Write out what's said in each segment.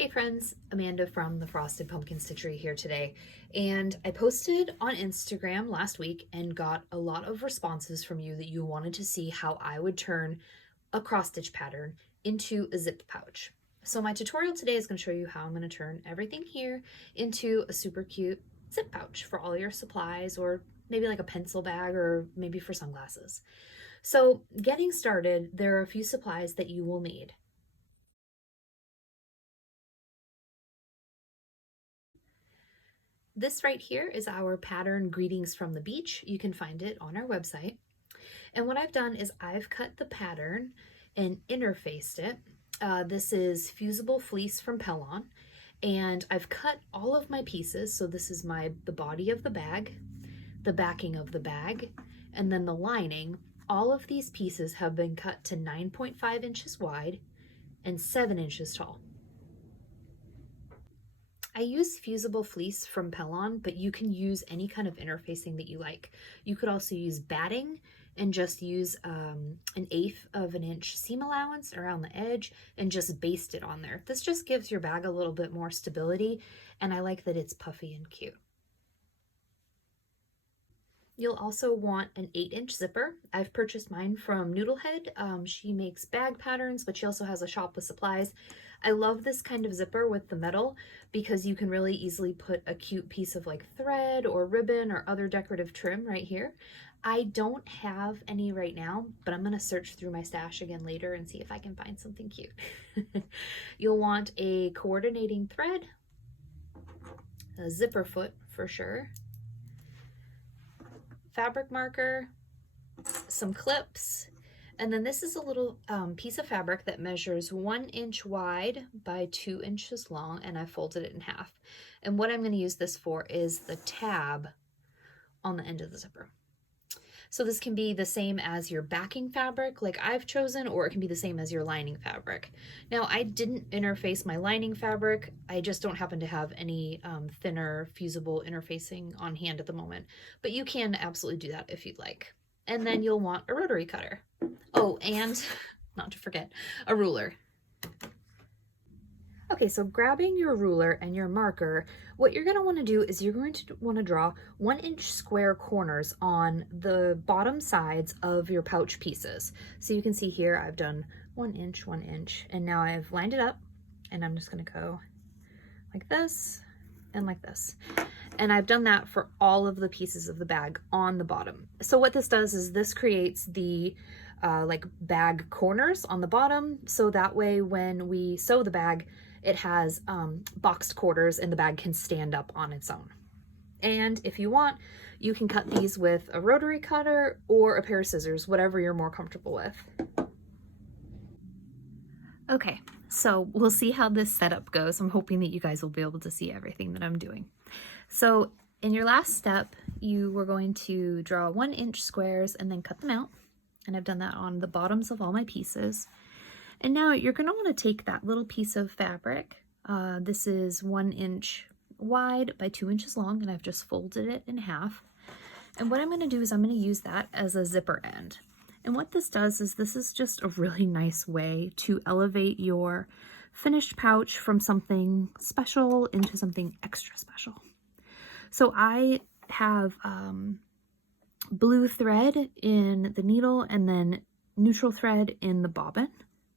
Hey friends, Amanda from the Frosted Pumpkin Stitchery here today, and I posted on Instagram last week and got a lot of responses from you that you wanted to see how I would turn a cross stitch pattern into a zip pouch. So my tutorial today is going to show you how I'm going to turn everything here into a super cute zip pouch for all your supplies, or maybe like a pencil bag, or maybe for sunglasses. So getting started, there are a few supplies that you will need. This right here is our pattern Greetings from the Beach. You can find it on our website. And what I've done is I've cut the pattern and interfaced it. This is fusible fleece from Pellon, and I've cut all of my pieces. So this is the body of the bag, the backing of the bag, and then the lining. All of these pieces have been cut to 9.5 inches wide and 7 inches tall. I use fusible fleece from Pellon, but you can use any kind of interfacing that you like. You could also use batting and just use 1/8 of an inch seam allowance around the edge and just baste it on there. This just gives your bag a little bit more stability, and I like that it's puffy and cute. You'll also want an 8-inch zipper. I've purchased mine from Noodlehead. She makes bag patterns, but she also has a shop with supplies. I love this kind of zipper with the metal because you can really easily put a cute piece of like thread or ribbon or other decorative trim right here. I don't have any right now, but I'm gonna search through my stash again later and see if I can find something cute. You'll want a coordinating thread, a zipper foot for sure, fabric marker, some clips, and then this is a little piece of fabric that measures 1 inch wide by 2 inches long, and I folded it in half. And what I'm going to use this for is the tab on the end of the zipper. So this can be the same as your backing fabric like I've chosen, or it can be the same as your lining fabric. Now I didn't interface my lining fabric. I just don't happen to have any thinner fusible interfacing on hand at the moment, but you can absolutely do that if you'd like. And then you'll want a rotary cutter. Oh, and not to forget, a ruler. Okay, so grabbing your ruler and your marker, what you're going to want to do is you're going to want to draw 1-inch square corners on the bottom sides of your pouch pieces. So you can see here I've done 1 inch, 1 inch, and now I've lined it up, and I'm just going to go like this and like this. And I've done that for all of the pieces of the bag on the bottom. So what this does is this creates the like bag corners on the bottom, so that way when we sew the bag, it has boxed quarters and the bag can stand up on its own. And if you want, you can cut these with a rotary cutter or a pair of scissors, whatever you're more comfortable with. Okay, so we'll see how this setup goes. I'm hoping that you guys will be able to see everything that I'm doing. So in your last step, you were going to draw 1-inch squares and then cut them out. And I've done that on the bottoms of all my pieces. And now you're going to want to take that little piece of fabric. This is 1 inch wide by 2 inches long, and I've just folded it in half. And what I'm going to do is I'm going to use that as a zipper end. And what this does is this is just a really nice way to elevate your finished pouch from something special into something extra special. So I have blue thread in the needle and then neutral thread in the bobbin.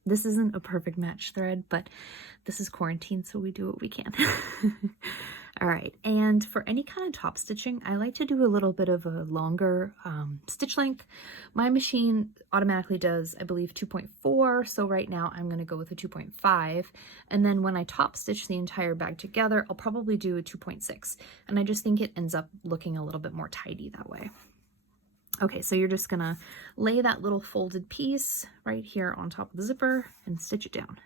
This isn't a perfect match thread, but this is quarantine, so we do what we can. All right, and for any kind of top stitching, I like to do a little bit of a longer stitch length. My machine automatically does, I believe, 2.4, so right now I'm going to go with a 2.5, and then when I top stitch the entire bag together, I'll probably do a 2.6, and I just think it ends up looking a little bit more tidy that way. Okay, so you're just gonna lay that little folded piece right here on top of the zipper and stitch it down.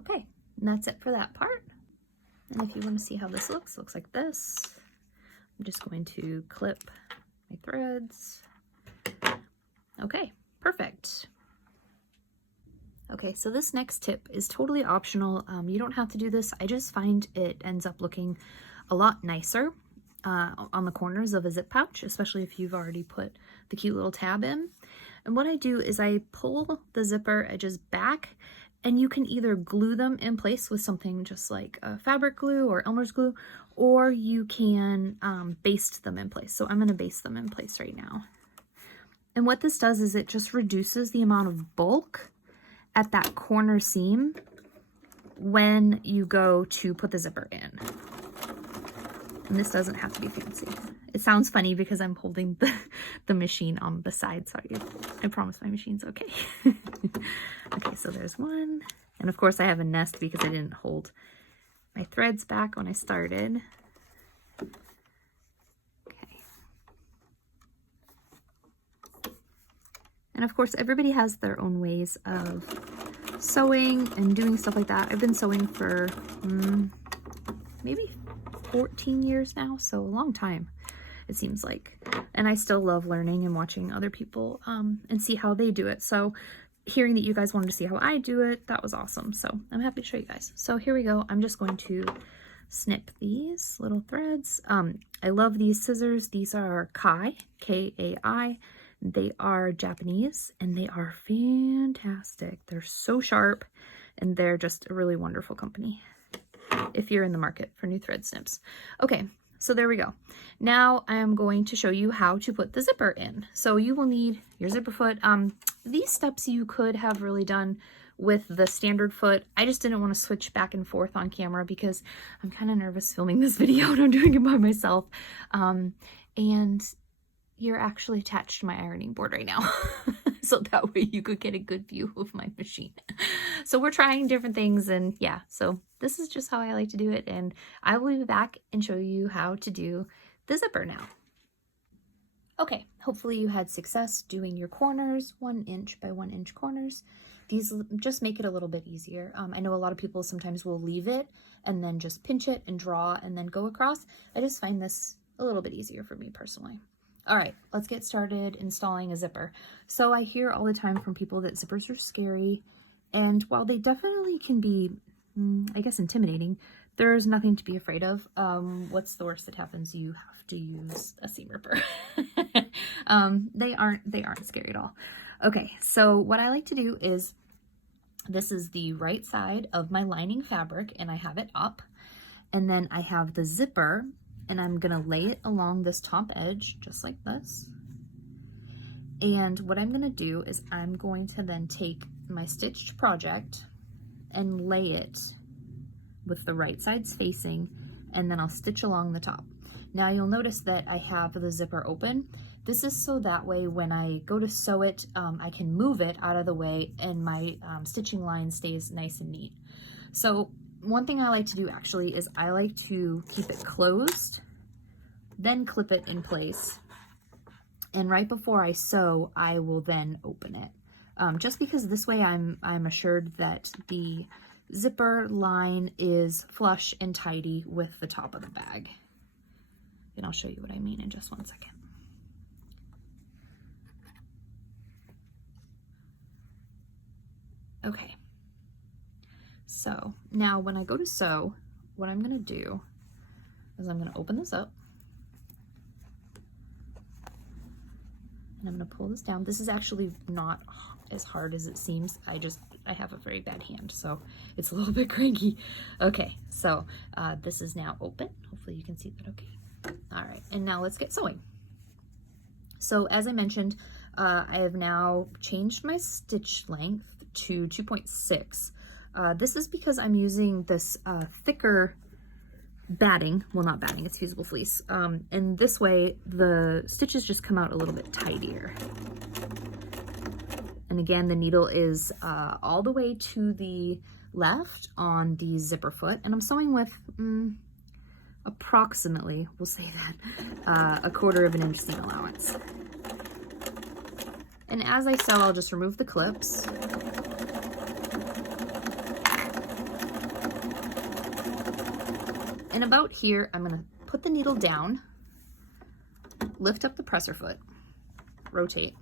Okay, and that's it for that part. And if you want to see how this looks like this. I'm just going to clip my threads. Okay, perfect. Okay, Okay, so this next tip is totally optional. You don't have to do this. I just find it ends up looking a lot nicer on the corners of a zip pouch, especially if you've already put the cute little tab in. And what I do is I pull the zipper edges back, and you can either glue them in place with something just like a fabric glue or Elmer's glue, or you can baste them in place. So I'm going to baste them in place right now. And what this does is it just reduces the amount of bulk at that corner seam when you go to put the zipper in. And this doesn't have to be fancy. It sounds funny because I'm holding the machine on the side, so I promise my machine's okay. Okay, so there's one. And of course I have a nest because I didn't hold my threads back when I started. Okay. And of course everybody has their own ways of sewing and doing stuff like that. I've been sewing for maybe 14 years now, so a long time it seems like. And I still love learning and watching other people and see how they do it. So hearing that you guys wanted to see how I do it, that was awesome. So I'm happy to show you guys. So here we go. I'm just going to snip these little threads. I love these scissors. These are Kai, K-A-I. They are Japanese and they are fantastic. They're so sharp and they're just a really wonderful company if you're in the market for new thread snips. Okay, so there we go. Now I am going to show you how to put the zipper in. So you will need your zipper foot. These steps you could have really done with the standard foot. I just didn't want to switch back and forth on camera because I'm kind of nervous filming this video and I'm doing it by myself. And you're actually attached to my ironing board right now. So that way you could get a good view of my machine. So we're trying different things, and yeah, so this is just how I like to do it, and I will be back and show you how to do the zipper now. Okay, hopefully you had success doing your corners, 1 inch by 1 inch corners. These just make it a little bit easier. I know a lot of people sometimes will leave it and then just pinch it and draw and then go across. I just find this a little bit easier for me personally. All right, let's get started installing a zipper. So I hear all the time from people that zippers are scary, and while they definitely can be, I guess, intimidating, there's nothing to be afraid of. What's the worst that happens? You have to use a seam ripper. They aren't scary at all. Okay, so what I like to do is, this is the right side of my lining fabric, and I have it up, and then I have the zipper, and I'm gonna lay it along this top edge, just like this. And what I'm gonna do is I'm going to then take my stitched project and lay it with the right sides facing, and then I'll stitch along the top. Now you'll notice that I have the zipper open. This is so that way when I go to sew it, I can move it out of the way and my stitching line stays nice and neat. So one thing I like to do actually is I like to keep it closed, then clip it in place. And right before I sew, I will then open it. Just because this way I'm assured that the zipper line is flush and tidy with the top of the bag. And I'll show you what I mean in just 1 second. Okay. So now when I go to sew, what I'm gonna do is I'm gonna open this up and I'm gonna pull this down. This is actually not as hard as it seems. I have a very bad hand, so it's a little bit cranky. Okay, so this is now open. Hopefully you can see that okay. All right, and now let's get sewing. So as I mentioned, I have now changed my stitch length to 2.6. This is because I'm using this thicker batting, well not batting, it's fusible fleece, and this way the stitches just come out a little bit tidier. And again, the needle is all the way to the left on the zipper foot, and I'm sewing with approximately, we'll say that, 1/4 inch seam allowance. And as I sew, I'll just remove the clips. And about here, I'm gonna put the needle down, lift up the presser foot, rotate,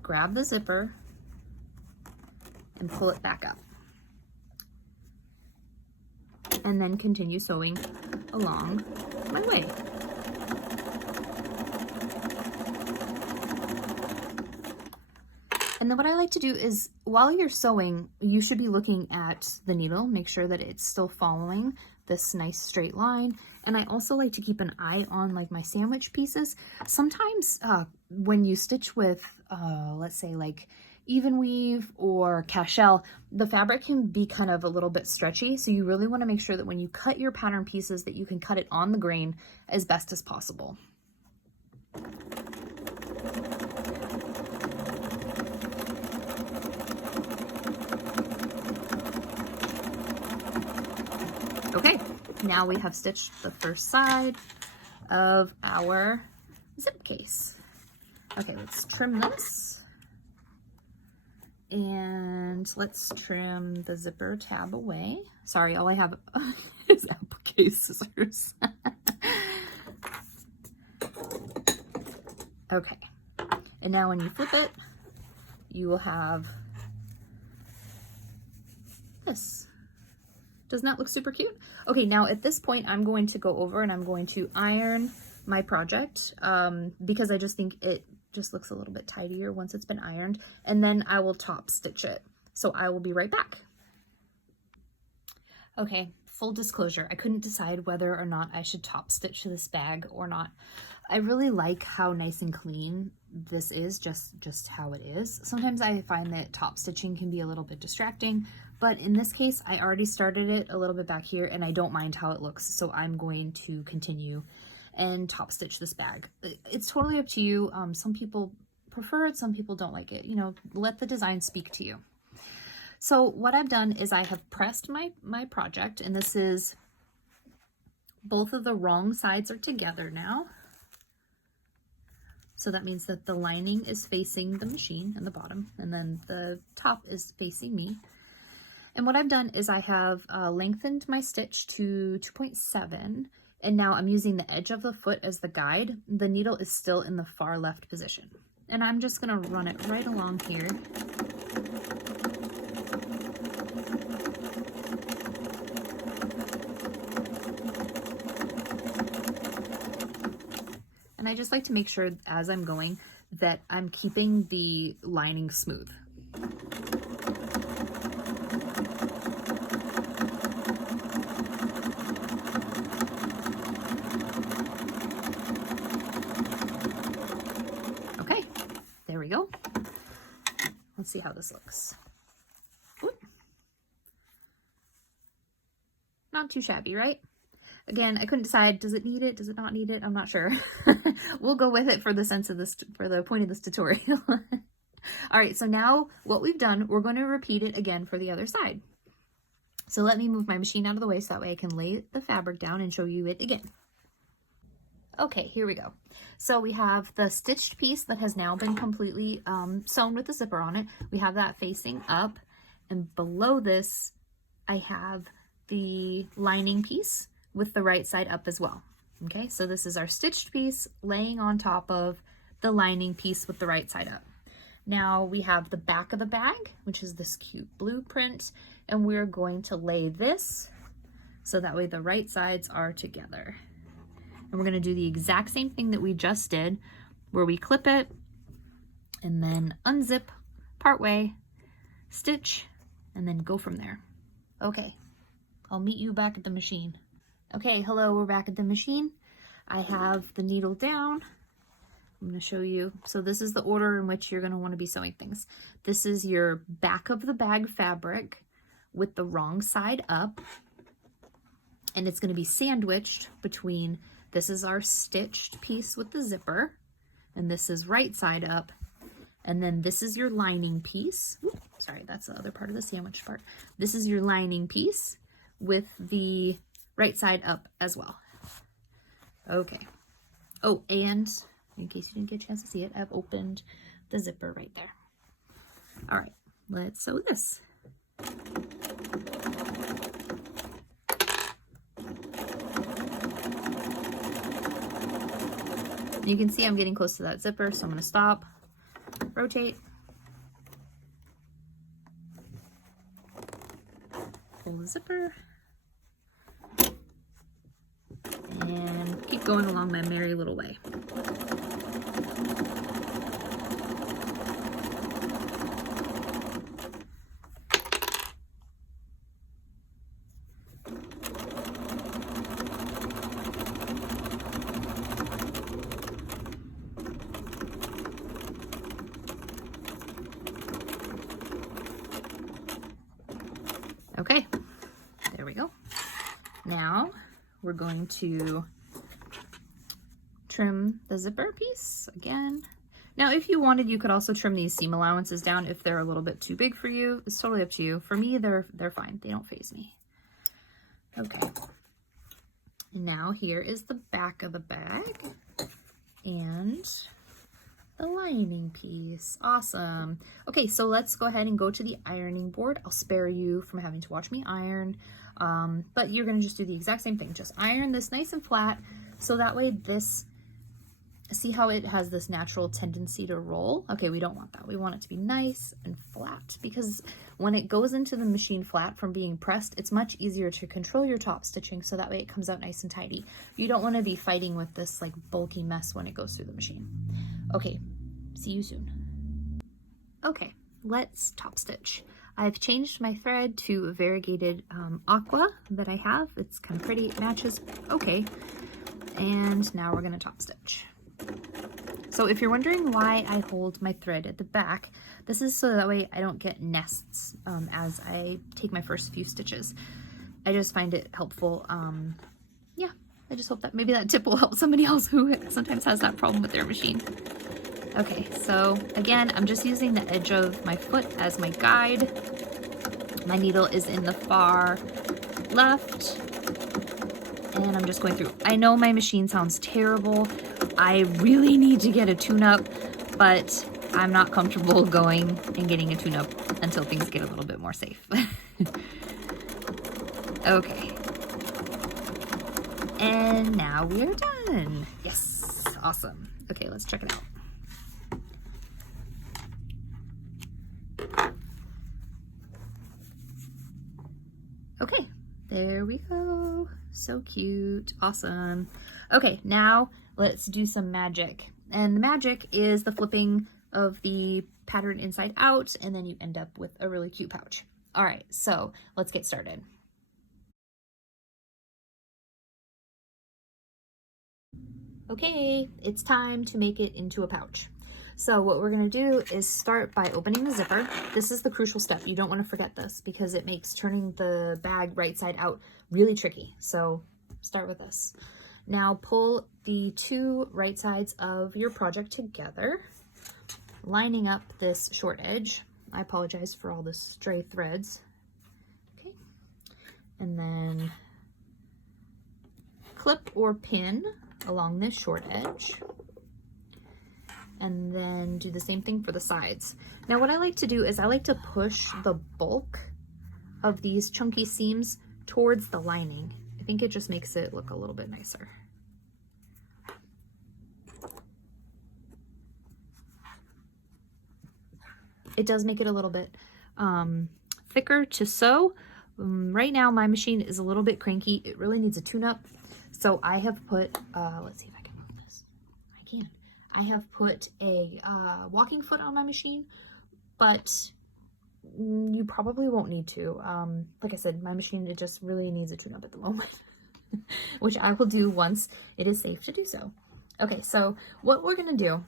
grab the zipper, and pull it back up. And then continue sewing along my way. And then what I like to do is, while you're sewing, you should be looking at the needle, make sure that it's still following this nice straight line. And I also like to keep an eye on like my sandwich pieces. Sometimes when you stitch with, let's say like even weave or cashel, the fabric can be kind of a little bit stretchy. So you really want to make sure that when you cut your pattern pieces that you can cut it on the grain as best as possible. Okay, now we have stitched the first side of our zip case. Okay, let's trim this. And let's trim the zipper tab away. Sorry, all I have is applique scissors. Okay, and now when you flip it, you will have this. Doesn't that look super cute? Okay, now at this point, I'm going to go over and I'm going to iron my project because I just think it just looks a little bit tidier once it's been ironed, and then I will top stitch it. So I will be right back. Okay, full disclosure, I couldn't decide whether or not I should top stitch this bag or not. I really like how nice and clean this is, just how it is. Sometimes I find that top stitching can be a little bit distracting, but in this case, I already started it a little bit back here and I don't mind how it looks. So I'm going to continue and top stitch this bag. It's totally up to you. Some people prefer it, some people don't like it. You know, let the design speak to you. So what I've done is I have pressed my project, and this is, both of the wrong sides are together now. So that means that the lining is facing the machine in the bottom, and then the top is facing me. And what I've done is I have lengthened my stitch to 2.7, and now I'm using the edge of the foot as the guide. The needle is still in the far left position. And I'm just gonna run it right along here. And I just like to make sure as I'm going that I'm keeping the lining smooth. Okay, there we go. Let's see how this looks. Ooh. Not too shabby, right? Again, I couldn't decide, does it need it? Does it not need it? I'm not sure. We'll go with it for the sense of this, for the point of this tutorial. All right, so now what we've done, we're going to repeat it again for the other side. So let me move my machine out of the way so that way I can lay the fabric down and show you it again. Okay, here we go. So we have the stitched piece that has now been completely sewn with the zipper on it. We have that facing up, and below this, I have the lining piece with the right side up as well. Okay, so this is our stitched piece laying on top of the lining piece with the right side up. Now we have the back of the bag, which is this cute blueprint, and we're going to lay this so that way the right sides are together. And we're going to do the exact same thing that we just did, where we clip it and then unzip partway, stitch, and then go from there. Okay, I'll meet you back at the machine. Okay, hello, we're back at the machine. I have the needle down. I'm going to show you. So this is the order in which you're going to want to be sewing things. This is your back of the bag fabric with the wrong side up. And it's going to be sandwiched between, this is our stitched piece with the zipper, and this is right side up. And then this is your lining piece. Oops, sorry, that's the other part of the sandwich part. This is your lining piece with the right side up as well. Okay. Oh, and in case you didn't get a chance to see it, I've opened the zipper right there. All right, let's sew this. You can see I'm getting close to that zipper, so I'm going to stop, rotate, pull the zipper and keep going along my merry little way. Okay, there we go. Now we're going to trim the zipper piece again. Now, if you wanted, you could also trim these seam allowances down if they're a little bit too big for you. It's totally up to you. For me, they're fine. They don't faze me. Okay. And now here is the back of the bag and the lining piece. Awesome. Okay, so let's go ahead and go to the ironing board. I'll spare you from having to watch me iron, but you're gonna just do the exact same thing. Just iron this nice and flat, so that way this, see how it has this natural tendency to roll? Okay, we don't want that. We want it to be nice and flat, because when it goes into the machine flat from being pressed, it's much easier to control your top stitching, so that way it comes out nice and tidy. You don't want to be fighting with this like bulky mess when it goes through the machine. Okay, see you soon. Okay, let's top stitch. I've changed my thread to a variegated aqua that I have. It's kind of pretty, it matches okay. And now we're gonna top stitch. So if you're wondering why I hold my thread at the back, this is so that way I don't get nests as I take my first few stitches. I just find it helpful. Yeah, I just hope that maybe that tip will help somebody else who sometimes has that problem with their machine. Okay, so again, I'm just using the edge of my foot as my guide. My needle is in the far left, and I'm just going through. I know my machine sounds terrible. I really need to get a tune-up, but I'm not comfortable going and getting a tune-up until things get a little bit more safe. Okay. And now we're done. Yes, awesome. Okay, let's check it out. Okay, there we go. So cute. Awesome. Okay, now let's do some magic. And the magic is the flipping of the pattern inside out, and then you end up with a really cute pouch. All right, so let's get started. Okay, it's time to make it into a pouch. So what we're gonna do is start by opening the zipper. This is the crucial step. You don't wanna forget this because it makes turning the bag right side out really tricky. So start with this. Now pull the two right sides of your project together, lining up this short edge. I apologize for all the stray threads. Okay, and then clip or pin along this short edge, and then do the same thing for the sides. Now what I like to do is I like to push the bulk of these chunky seams towards the lining. I think it just makes it look a little bit nicer. It does make it a little bit thicker to sew. Right now my machine is a little bit cranky. It really needs a tune-up. So I have put, let's see if I can move this. I can. I have put a walking foot on my machine, but you probably won't need to. Like I said, my machine, it just really needs a tune-up at the moment, which I will do once it is safe to do so. Okay, so what we're gonna do,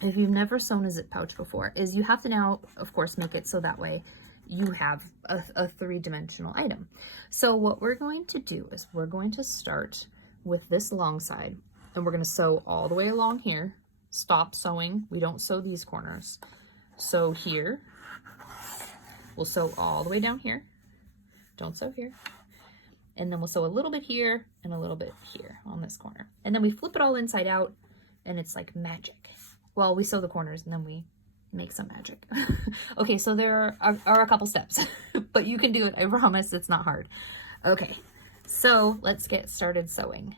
if you've never sewn a zip pouch before, is you have to now, of course, make it so that way you have a three-dimensional item. So what we're going to do is we're going to start with this long side, and we're going to sew all the way along here. Stop sewing. We don't sew these corners. Sew here. We'll sew all the way down here. Don't sew here. And then we'll sew a little bit here and a little bit here on this corner. And then we flip it all inside out, and it's like magic. Well, we sew the corners and then we make some magic. Okay, so there are a couple steps, but you can do it. I promise it's not hard. Okay, so let's get started sewing.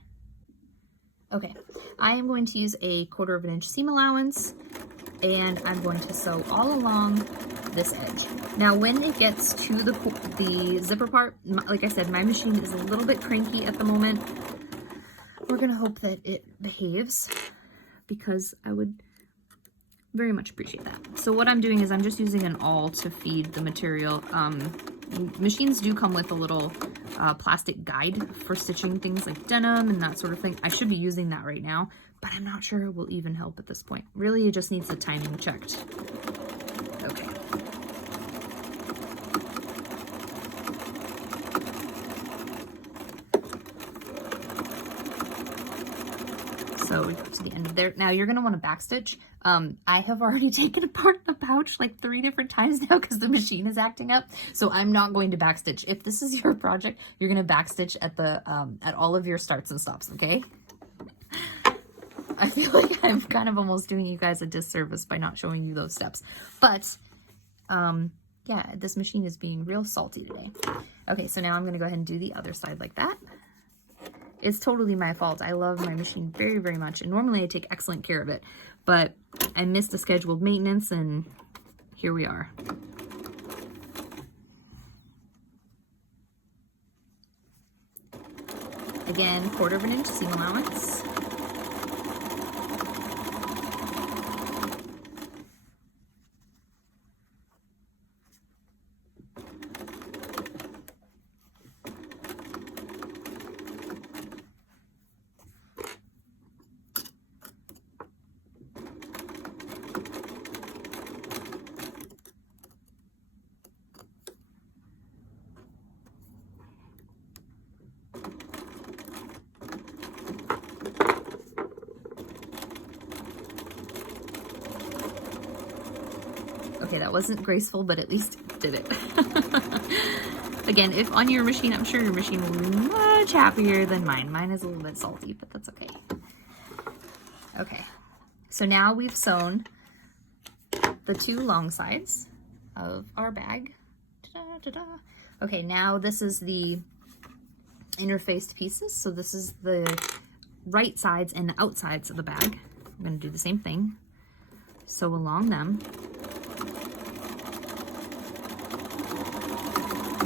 Okay, I am going to use a 1/4 inch seam allowance, and I'm going to sew all along this edge. Now when it gets to the zipper part, like I said, my machine is a little bit cranky at the moment. We're gonna hope that it behaves, because I would very much appreciate that. So what I'm doing is I'm just using an awl to feed the material. Machines do come with a little plastic guide for stitching things like denim and that sort of thing. I should be using that right now, but I'm not sure it will even help at this point. Really, it just needs the timing checked. Okay. So we got to the end of there. Now you're going to want to backstitch. I have already taken apart the pouch like 3 different times now because the machine is acting up. So I'm not going to backstitch. If this is your project, you're going to backstitch at the at all of your starts and stops, okay? I feel like I'm kind of almost doing you guys a disservice by not showing you those steps. But yeah, this machine is being real salty today. Okay, so now I'm going to go ahead and do the other side like that. It's totally my fault. I love my machine very, very much. And normally I take excellent care of it. But I missed the scheduled maintenance, and here we are. Again, 1/4 inch seam allowance. Okay, that wasn't graceful, but at least did it. Again, if on your machine, I'm sure your machine will be much happier than mine. Mine is a little bit salty, but that's okay. Okay, so now we've sewn the 2 long sides of our bag. Ta-da, ta-da. Okay, now this is the interfaced pieces. So this is the right sides and the outsides of the bag. I'm going to do the same thing. Sew along them.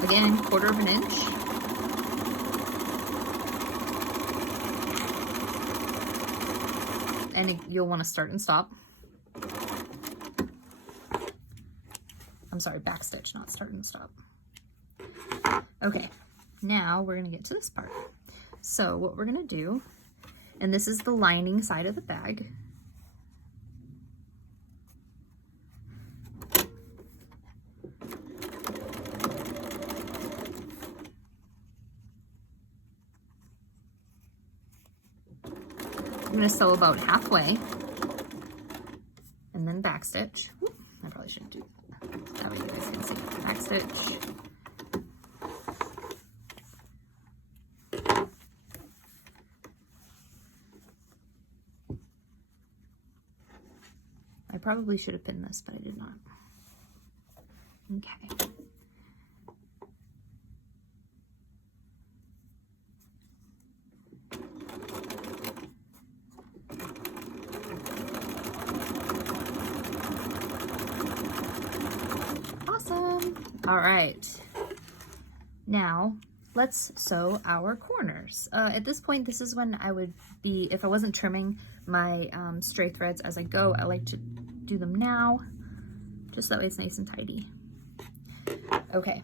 Again, 1/4 inch. And you'll want to start and stop. I'm sorry, backstitch, not start and stop. Okay, now we're going to get to this part. So what we're going to do, and this is the lining side of the bag. I'm going to sew about halfway and then backstitch. I probably shouldn't do that. That way you guys can see. Backstitch. I probably should have pinned this, but I did not. Okay. All right, now let's sew our corners. At this point, this is when I would be, if I wasn't trimming my stray threads as I go, I like to do them now, just that way it's nice and tidy. Okay,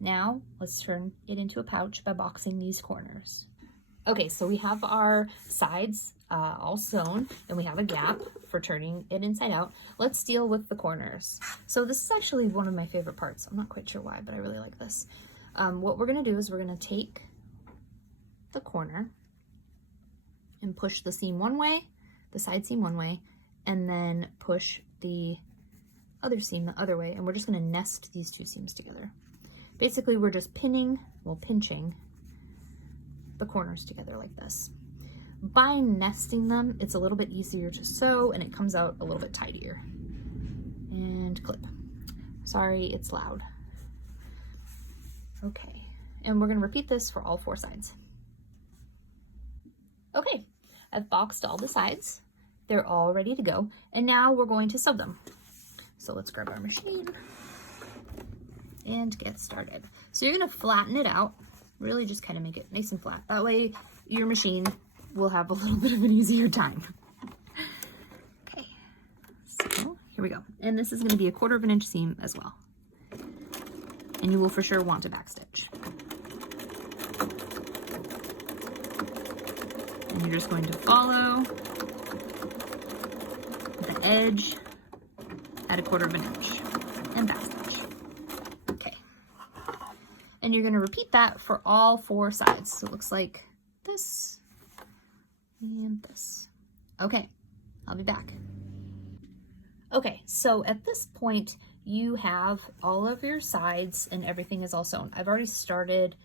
now let's turn it into a pouch by boxing these corners. Okay, so we have our sides all sewn, and we have a gap for turning it inside out. Let's deal with the corners. So this is actually one of my favorite parts. I'm not quite sure why, but I really like this. What we're gonna do is we're gonna take the corner and push the seam one way, the side seam one way, and then push the other seam the other way, and we're just gonna nest these 2 seams together. Basically, we're just pinning, well, pinching the corners together like this. By nesting them, it's a little bit easier to sew and it comes out a little bit tidier. And clip. Sorry, it's loud. Okay, and we're gonna repeat this for all 4 sides. Okay, I've boxed all the sides They're all ready to go. And now we're going to sew them. So let's grab our machine and get started. So you're gonna flatten it out, really just kind of make it nice and flat. That way your machine will have a little bit of an easier time. Okay, so here we go. And this is gonna be a 1/4 inch seam as well. And you will for sure want to backstitch. And you're just going to follow the edge at a 1/4 inch and backstitch. Okay. And you're going to repeat that for all 4 sides. So it looks like this and this. Okay, I'll be back. Okay, so at this point, you have all of your sides and everything is all sewn. I've already started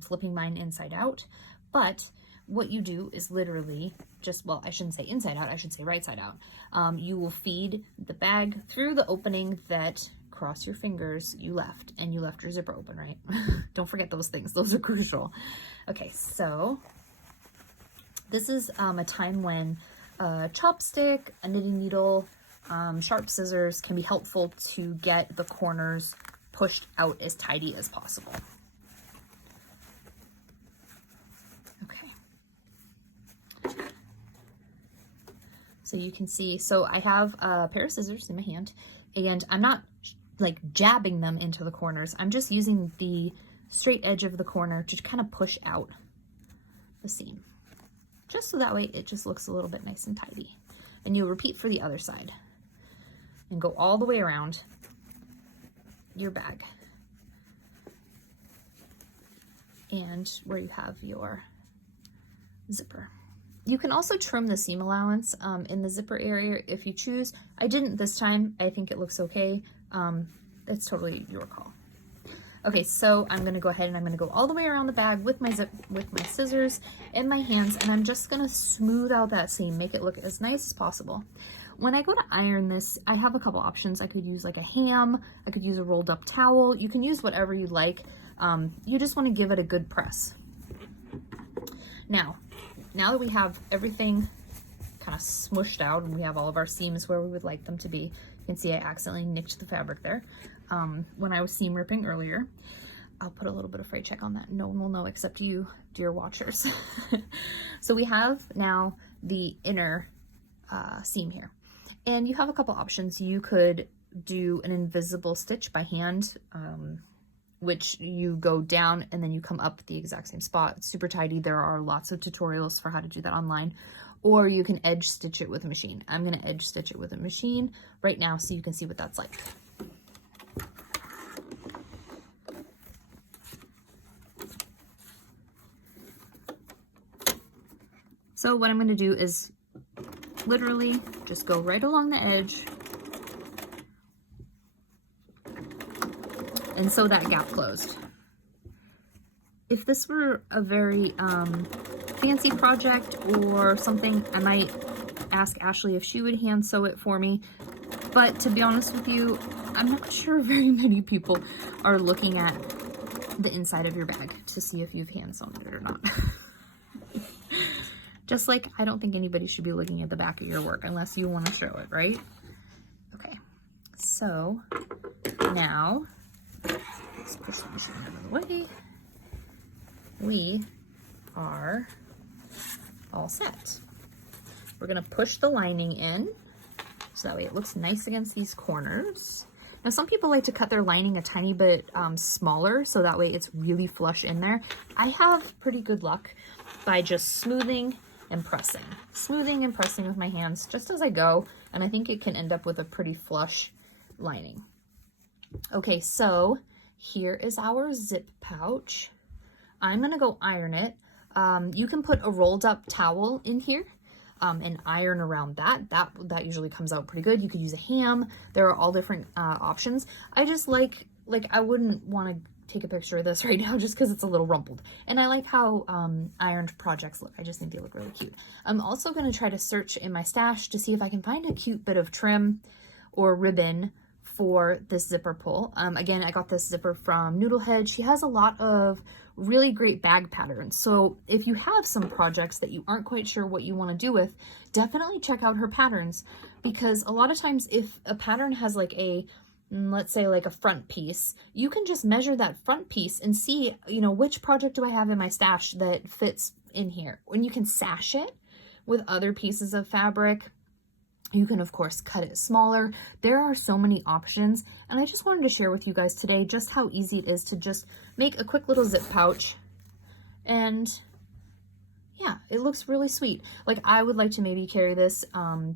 flipping mine inside out, but what you do is literally just, well, I shouldn't say inside out, I should say right side out. You will feed the bag through the opening that, cross your fingers, you left, and you left your zipper open, right? Don't forget those things, those are crucial. Okay, so this is a time when a chopstick, a knitting needle, sharp scissors can be helpful to get the corners pushed out as tidy as possible. So you can see, so I have a pair of scissors in my hand, and I'm not like jabbing them into the corners. I'm just using the straight edge of the corner to kind of push out the seam. Just so that way it just looks a little bit nice and tidy. And you'll repeat for the other side. And go all the way around your bag. And where you have your zipper. You can also trim the seam allowance in the zipper area if you choose. I didn't this time. I think it looks okay. It's totally your call. Okay, so I'm gonna go ahead and I'm gonna go all the way around the bag with my scissors in my hands, and I'm just gonna smooth out that seam, make it look as nice as possible. When I go to iron this, I have a couple options. I could use like a ham, I could use a rolled up towel. You can use whatever you like. You just wanna give it a good press. Now that we have everything kind of smushed out and we have all of our seams where we would like them to be, you can see I accidentally nicked the fabric there when I was seam ripping earlier. I'll put a little bit of fray check on that. No one will know except you, dear watchers. So we have now the inner seam here. And you have a couple options. You could do an invisible stitch by hand, which you go down and then you come up the exact same spot. It's super tidy. There are lots of tutorials for how to do that online. Or you can edge stitch it with a machine. I'm gonna edge stitch it with a machine right now so you can see what that's like. So what I'm gonna do is literally just go right along the edge and sew that gap closed. If this were a very fancy project or something, I might ask Ashley if she would hand sew it for me. But to be honest with you, I'm not sure very many people are looking at the inside of your bag to see if you've hand sewn it or not. Just like I don't think anybody should be looking at the back of your work unless you want to show it, right? Okay, so now let's push this one out of the way. We are all set. We're gonna push the lining in so that way it looks nice against these corners. Now some people like to cut their lining a tiny bit smaller so that way it's really flush in there. I have pretty good luck by just smoothing and pressing. Smoothing and pressing with my hands just as I go, and I think it can end up with a pretty flush lining. Okay, so here is our zip pouch. I'm gonna go iron it. You can put a rolled up towel in here and iron around that. That usually comes out pretty good. You could use a ham. There are all different options. I just like I wouldn't want to take a picture of this right now just because it's a little rumpled. And I like how ironed projects look. I just think they look really cute. I'm also going to try to search in my stash to see if I can find a cute bit of trim or ribbon for this zipper pull. Again, I got this zipper from Noodlehead. She has a lot of really great bag patterns. So if you have some projects that you aren't quite sure what you want to do with, definitely check out her patterns, because a lot of times if a pattern has like a, let's say like a front piece, you can just measure that front piece and see, you know, which project do I have in my stash that fits in here. When you can sash it with other pieces of fabric, you can of course cut it smaller. There are so many options, and I just wanted to share with you guys today just how easy it is to just make a quick little zip pouch. And yeah, it looks really sweet. Like, I would like to maybe carry this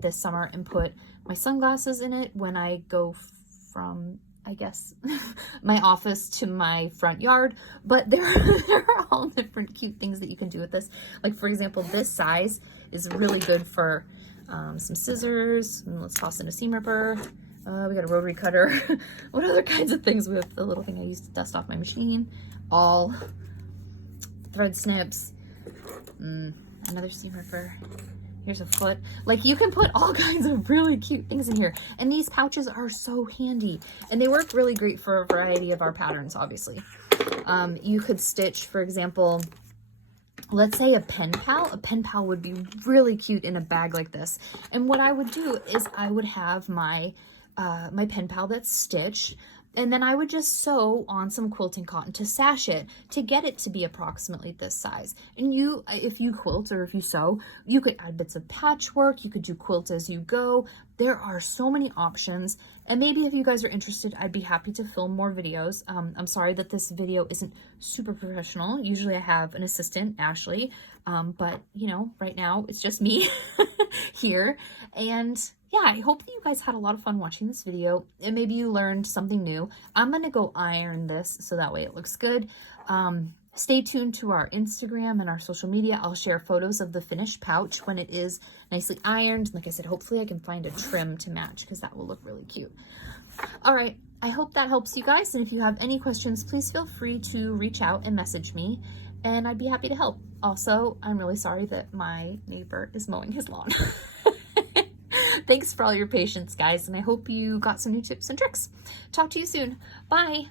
this summer and put my sunglasses in it when I go from, I guess, my office to my front yard. But there are all different cute things that you can do with this. Like, for example, this size is really good for some scissors, and let's toss in a seam ripper. We got a rotary cutter. What other kinds of things with the little thing I use to dust off my machine? All thread snips, another seam ripper. Here's a foot. Like, you can put all kinds of really cute things in here. And these pouches are so handy, and they work really great for a variety of our patterns, obviously. You could stitch, for example, let's say a pen pal. A pen pal would be really cute in a bag like this. And what I would do is I would have my my pen pal that's stitched, and then I would just sew on some quilting cotton to sash it to get it to be approximately this size. And you, if you quilt or if you sew, you could add bits of patchwork, you could do quilt as you go. There are so many options. And maybe if you guys are interested, I'd be happy to film more videos. I'm sorry that this video isn't super professional. Usually I have an assistant, Ashley, but you know, right now it's just me here. And yeah, I hope that you guys had a lot of fun watching this video, and maybe you learned something new. I'm gonna go iron this so that way it looks good. Stay tuned to our Instagram and our social media. I'll share photos of the finished pouch when it is nicely ironed. Like I said, hopefully I can find a trim to match, because that will look really cute. All right, I hope that helps you guys. And if you have any questions, please feel free to reach out and message me, and I'd be happy to help. Also, I'm really sorry that my neighbor is mowing his lawn. Thanks for all your patience, guys, and I hope you got some new tips and tricks. Talk to you soon. Bye.